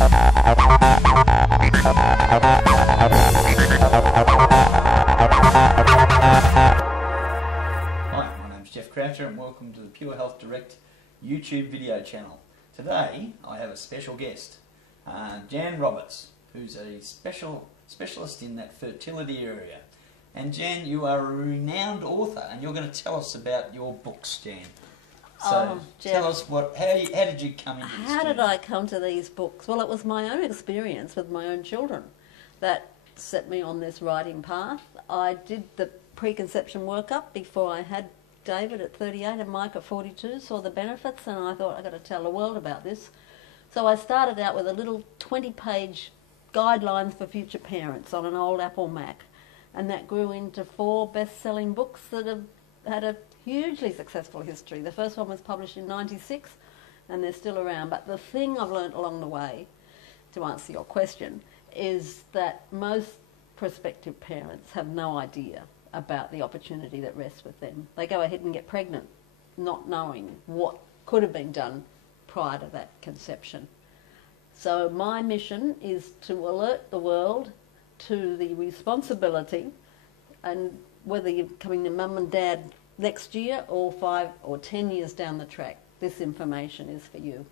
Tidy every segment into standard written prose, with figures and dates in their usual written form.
And welcome to the Pure Health Direct YouTube video channel. Today I have a special guest, Jan Roberts, who's a specialist in that fertility area. And Jan, you are a renowned author, and you're going to tell us about your books, Jan. So tell us how did you come into this? How did I come to these books? Well, it was my own experience with my own children that set me on this writing path. I did the preconception workup before I had David at 38 and Mike at 42, saw the benefits, and I thought, I've got to tell the world about this. So I started out with a little 20-page guidelines for future parents on an old Apple Mac, and that grew into 4 best-selling books that have had a hugely successful history. The first one was published in '96, and they're still around. But the thing I've learnt along the way, to answer your question, is that most prospective parents have no idea about the opportunity that rests with them. They go ahead and get pregnant, not knowing what could have been done prior to that conception. So my mission is to alert the world to the responsibility, and whether you're coming to mum and dad next year or 5 or 10 years down the track, this information is for you.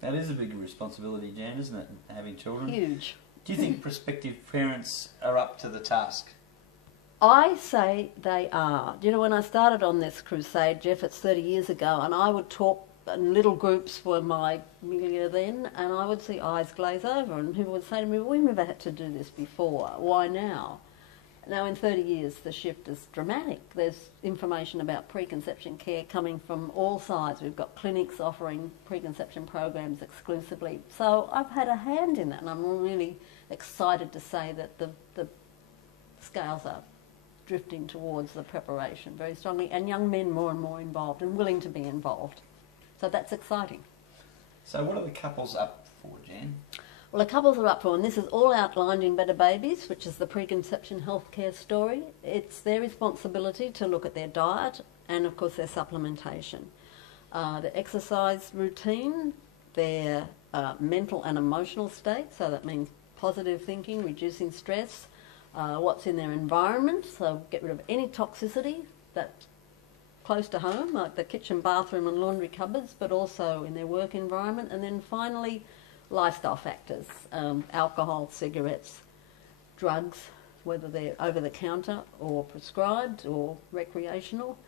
That is a big responsibility, Jan, isn't it, having children? Huge. Do you think prospective parents are up to the task? I say they are. You know, when I started on this crusade, Jeff, it's 30 years ago, and I would talk, and little groups were my milieu then, and I would see eyes glaze over, and people would say to me, well, we've never had to do this before, why now? Now in 30 years the shift is dramatic. There's information about preconception care coming from all sides. We've got clinics offering preconception programs exclusively. So I've had a hand in that, and I'm really excited to say that the scales are drifting towards the preparation very strongly, and young men more and more involved and willing to be involved. So that's exciting. So what are the couples up for, Jan? Well, the couples are up for, and this is all outlined in Better Babies, which is the preconception healthcare story. It's their responsibility to look at their diet and, of course, their supplementation, the exercise routine, their mental and emotional state, so that means positive thinking, reducing stress, what's in their environment, so get rid of any toxicity that's close to home, like the kitchen, bathroom and laundry cupboards, but also in their work environment. And then finally, lifestyle factors, alcohol, cigarettes, drugs, whether they're over the counter or prescribed or recreational,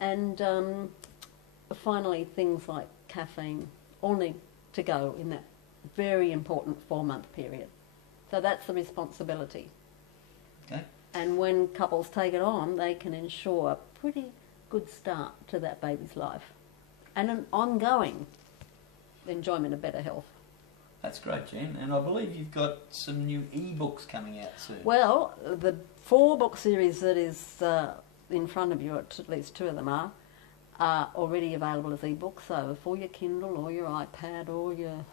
and finally things like caffeine all need to go in that very important 4-month period. So that's the responsibility. Okay. And when couples take it on, they can ensure a pretty good start to that baby's life and an ongoing enjoyment of better health. That's great, Jan. And I believe you've got some new e-books coming out soon. Well, the 4-book series that is in front of you, at least 2 of them are already available as e-books, so for your Kindle or your iPad or your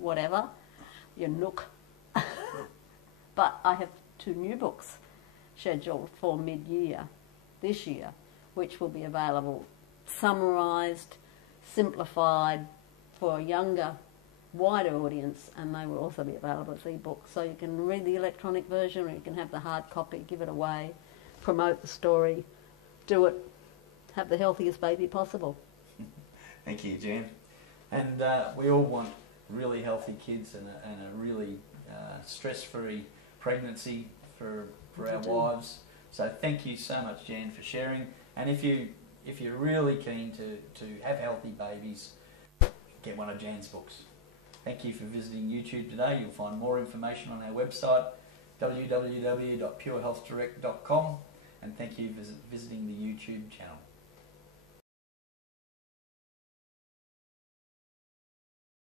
whatever, your Nook. But I have 2 new books scheduled for mid-year this year, which will be available summarised, simplified for a younger, wider audience, and they will also be available as e-books. So you can read the electronic version, or you can have the hard copy, give it away, promote the story, do it, have the healthiest baby possible. Thank you, Jan. And we all want really healthy kids and a really stress-free pregnancy for our wives. So thank you so much, Jan, for sharing. And if you're really keen to have healthy babies, get one of Jan's books. Thank you for visiting YouTube today. You'll find more information on our website, www.purehealthdirect.com, and thank you for visiting the YouTube channel.